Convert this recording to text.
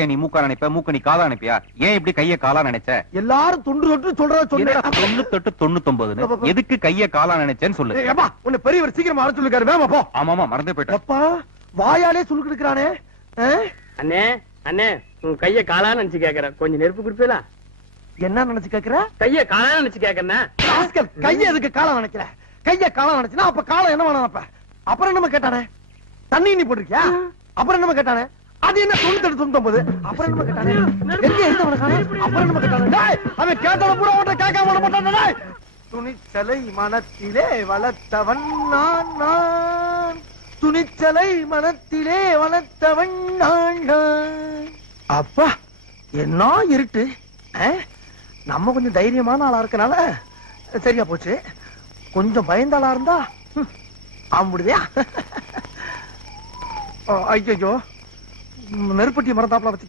நீ மூக்கா நினைப்ப, மூக்க நீ காதா நினைப்பியா? ஏன் இப்படி கைய காலா நினைச்ச? எல்லாரும் தொன்று தொட்டு சொல்றத சொன்னேன். 98 99 எதுக்கு கைய காலா நினைச்சேன்னு சொல்லு. ஏப்பா உன்னை பெரியவர் சீக்கிரமா வர சொல்லிருக்காரு. வேமா போ. ஆமாமா மறந்தே போயிட்டேன். அப்பா வாயாலே சுருக்கு எடுக்கறானே. அண்ணே அண்ணே உன் கைய காலான்னு நினைச்சு கேக்குற, கொஞ்சம் நெருப்பு குடுப்பீங்களா? என்ன நினைச்சு கேக்குற? கைய காலான்னு நினைச்சு கேக்குறேன். ராஸ்கல், கைய எதுக்கு காலா நினைக்கிற? கைய காலா நினைச்சனா அப்ப காலம் என்ன வேணும்? அப்ப அப்புறம் என்ன கேட்டானே? தண்ணி நீ போட்டுருக்கியா? அப்புறம் என்ன கேட்டானே? அது என்ன 98 99? அப்புறம் என்ன கேட்டானே? எங்க இருந்தவன காணோம்? அப்புறம் என்ன கேட்டானே? டேய் அவன் கேட்டத பூரா உன்கிட்ட கேட்காம விட மாட்டானே. டேய் துணிச்சலை மனத்திலே வளர்த்தவன் நான். துணிச்சலை மனத்திலே வளர்த்தவன் நான். அப்பா என்ன இருட்டு. நம்ம கொஞ்சம் தைரியமான ஆளா இருக்கனால சரியா போச்சு. கொஞ்சம் பயந்த ஆளா இருந்தா ஆம்பிடுதியா? ஐயோ நெருப்பட்டி மரத்தாப்புல வச்சு